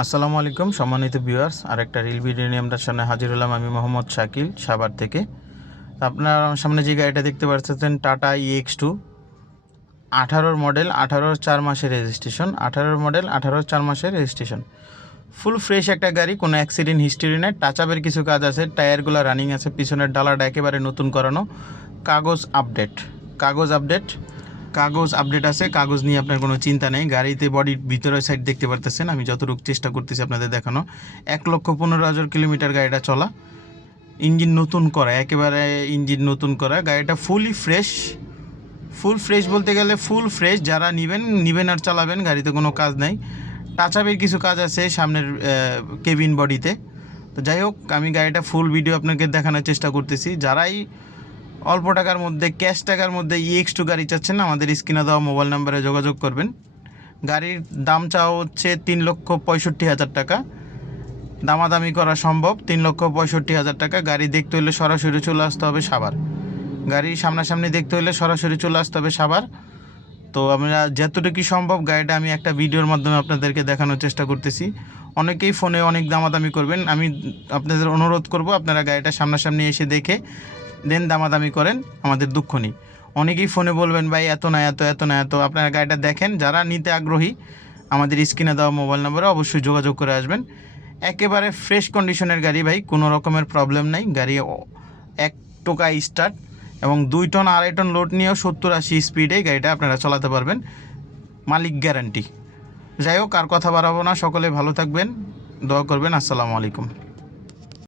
আসসালামু আলাইকুম সম্মানিত ভিউয়ার্স, আরেকটা রিল ভিডিও নিয়ে আপনার সামনে হাজির হলাম। আমি মোহাম্মদ শাকিল, সাভার থেকে। আপনার সামনে যে গাড়িটা দেখতে পাচ্ছেন টাটা EX2 18 মডেল, 18 4 মাসের রেজিস্ট্রেশন, 18 মডেল, 18 4 মাসের রেজিস্ট্রেশন। ফুল ফ্রেশ একটা গাড়ি, কোনো অ্যাক্সিডেন্ট হিস্ট্রি নেই। টাচ আপের কিছু কাজ আছে, টায়ারগুলো রানিং আছে, পিছনের ডালাটা একেবারে নতুন করানো। কাগজ আপডেট কাগজ আপডেট আছে, কাগজ নিয়ে আপনার কোনো চিন্তা নেই। গাড়িতে বডির ভিতরের সাইড দেখতে পারতেছেন, আমি যতটুকু চেষ্টা করতেছি আপনাদের দেখানো। 1,15,000 কিলোমিটার গাড়িটা চলা, ইঞ্জিন নতুন করা, একেবারে ইঞ্জিন নতুন করা। গাড়িটা ফুল ফ্রেশ বলতে গেলে ফুল ফ্রেশ। যারা নেবেন আর চালাবেন, গাড়িতে কোনো কাজ নাই। টাচ আপের কিছু কাজ আছে সামনের কেবিন বডিতে। তো যাই হোক, আমি গাড়িটা ফুল ভিডিও আপনাকে দেখানোর চেষ্টা করতেছি। যারাই অল্প টাকার মধ্যে, ক্যাশ টাকার মধ্যে EX2 গাড়ি চাচ্ছেন, আমাদের স্ক্রিনে দেওয়া মোবাইল নাম্বারে যোগাযোগ করবেন। গাড়ির দাম চাওয়া হচ্ছে 3,65,000 টাকা। দামাদামি করা সম্ভব, 3,65,000 টাকা। গাড়ি দেখতে হলে সরাসরি চলে আসতে হবে সাভার। গাড়ি সামনাসামনি দেখতে হলে সরাসরি চলে আসতে হবে সাভার। তো আমরা যতটুকু সম্ভব গাড়িটা আমি একটা ভিডিওর মাধ্যমে আপনাদেরকে দেখানোর চেষ্টা করতেছি। অনেকেই ফোনে অনেক দামাদামি করবেন, আমি আপনাদের অনুরোধ করব আপনারা গাড়িটা সামনাসামনি এসে দেখে দেন দামাদামি করেন, আমাদের দুঃখ নেই। অনেকেই ফোনে বলবেন ভাই এত না এত। আপনারা গাড়িটা দেখেন, যারা নিতে আগ্রহী আমাদের স্ক্রিনে দেওয়া মোবাইল নম্বরে অবশ্যই যোগাযোগ করে আসবেন। একেবারে ফ্রেশ কন্ডিশনের গাড়ি ভাই, কোনো রকমের প্রবলেম নাই। গাড়ি 1 টোকা স্টার্ট এবং 2 টন 2.5 টন লোড নিয়েও 70-80 স্পিডে গাড়িটা আপনারা চালাতে পারবেন, মালিক গ্যারান্টি। যাই হোক, আর কথা বাড়াবো না, সকলে ভালো থাকবেন, দোয়া করবেন। আসসালামু আলাইকুম।